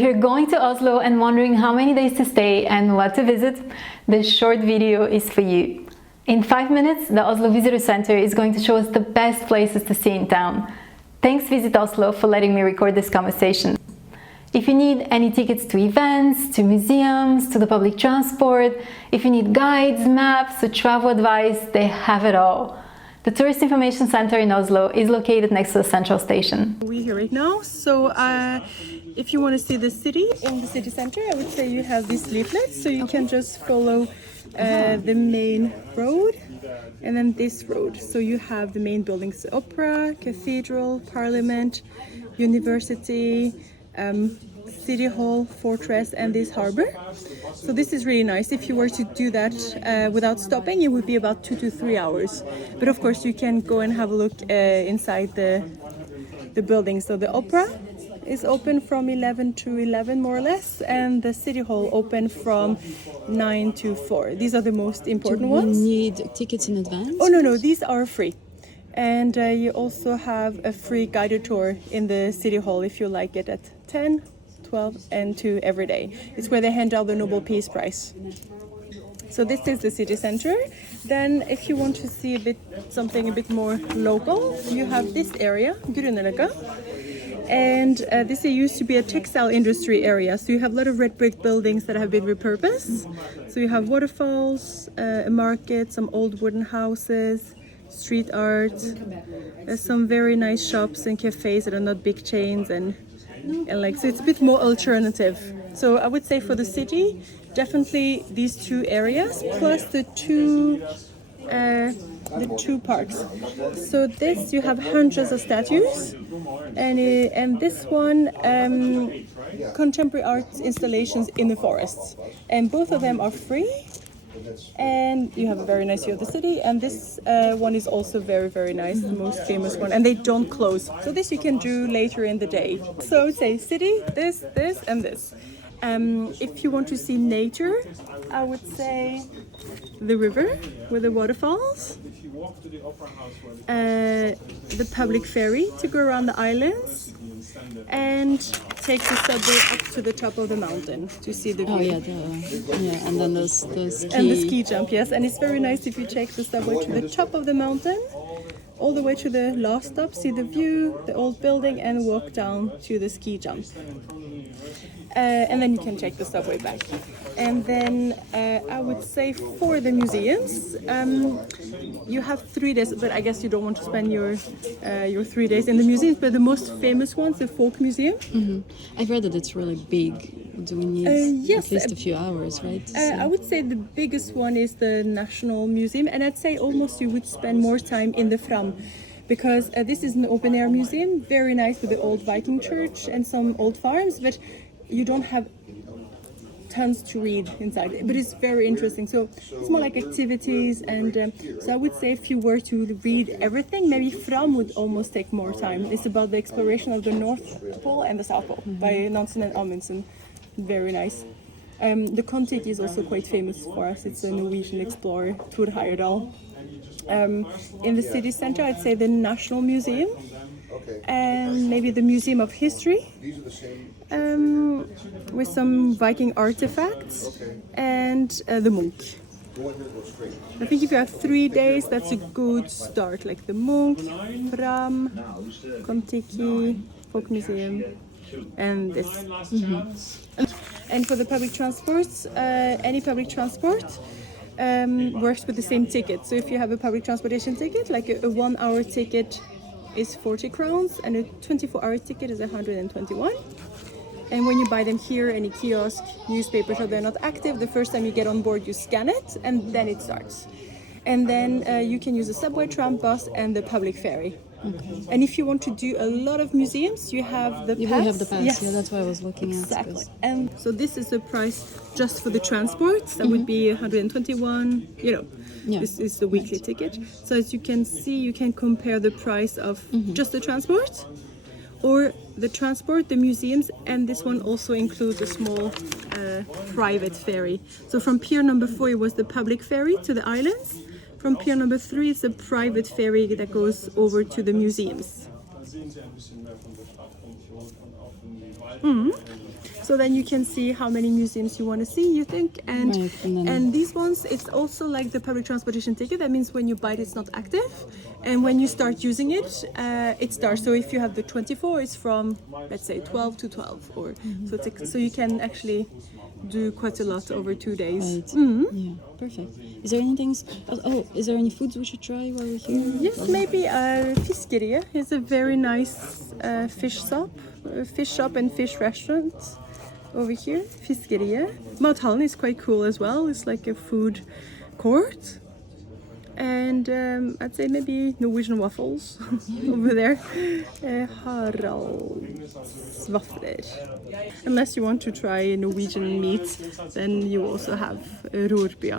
If you're going to Oslo and wondering how many days to stay and what to visit, this short video is for you. In 5 minutes, the Oslo Visitor Center is going to show us the best places to see in town. Thanks Visit Oslo for letting me record this conversation. If you need any tickets to events, to museums, to the public transport, if you need guides, maps, or travel advice, they have it all. The Tourist Information Center in Oslo is located next to the central station. We're here right now, so if you want to see the city in the city center, I would say you have these leaflets, so you can just follow the main road and then this road. So you have the main buildings: Opera, Cathedral, Parliament, University, City Hall, Fortress, and this harbor. So this is really nice. If you were to do that without stopping, it would be about 2 to 3 hours. But of course you can go and have a look inside the building. So the Opera is open from 11 to 11 more or less, and the City Hall open from 9 to 4. These are the most important ones. Do you need tickets in advance? Oh no, these are free. And you also have a free guided tour in the City Hall if you like it at 10, 12 and 2 every day. It's where they hand out the Nobel Peace Prize. So this is the city center. Then if you want to see something a bit more local, you have this area, Grünerløkka. And this used to be a textile industry area. So you have a lot of red brick buildings that have been repurposed. So you have waterfalls, a market, some old wooden houses, street art. There's some very nice shops and cafes that are not big chains and so it's a bit more alternative. So I would say for the city, definitely these two areas plus the two parks. So this you have hundreds of statues, and this one contemporary art installations in the forests, and both of them are free. And you have a very nice view of the city, and this one is also very, very nice, the most famous one, and they don't close. So this you can do later in the day. So I would say city, this, and this. If you want to see nature, I would say the river with the waterfalls, the public ferry to go around the islands, and take the subway up to the top of the mountain to see the view. Oh yeah, and then the ski. And the ski jump, yes. And it's very nice if you take the subway to the top of the mountain, all the way to the last stop, see the view, the old building, and walk down to the ski jump. And then you can take the subway back. And then I would say for the museums, you have 3 days, but I guess you don't want to spend your 3 days in the museums. But the most famous one's the Folk Museum. Mm-hmm. I've read that it's really big. Do we need at least a few hours, right? I would say the biggest one is the National Museum, and I'd say almost you would spend more time in the Fram, because this is an open-air museum, very nice with the old Viking church and some old farms, but you don't have tons to read inside, but it's very interesting. So it's more like activities, and so I would say if you were to read everything, maybe Fram would almost take more time. It's about the exploration of the North Pole and the South Pole by Nansen and Amundsen. Very nice. The Kon-Tiki is also quite famous for us. It's a Norwegian explorer, Thor Heyerdahl. In the city center, I'd say the National Museum, and maybe the Museum of History, with some Viking artifacts, and the Munch. I think if you have 3 days, that's a good start, like the Munch, Fram, Kon-Tiki, Folk Museum, and this. Mm-hmm. And for the public transports, any public transport works with the same ticket. So if you have a public transportation ticket, like a 1 hour ticket is 40 crowns, and a 24-hour ticket is 121. And when you buy them here, any kiosk, newspaper, so they're not active, the first time you get on board, you scan it, and then it starts. And then you can use the subway, tram, bus, and the public ferry. Okay. And if you want to do a lot of museums, you have the pass. You have the pass, yes. Yeah, that's what I was looking at. Exactly. And so this is the price just for the transport. That would be 121, This is the weekly ticket. So as you can see, you can compare the price of just the transport, or the transport, the museums, and this one also includes a small private ferry. So from pier number 4 it was the public ferry to the islands. From pier number 3 it's a private ferry that goes over to the museums. So then you can see how many museums you want to see, you think. And Right, and then- and these ones, it's also like the public transportation ticket. That means when you buy it, it's not active. And when you start using it, it starts. So if you have the 24, it's from, let's say, 12 to 12. Or so you can actually do quite a lot over 2 days. Right. Yeah, perfect. Is there anything? Is there any foods we should try while we're here? Yes, maybe Fiskeriet is a very nice fish shop and fish restaurant over here. Fiskeriet. Mathallen is quite cool as well. It's like a food court. And I'd say maybe Norwegian waffles over there. Harald's Vafler. Unless you want to try Norwegian meat, then you also have Rorbya.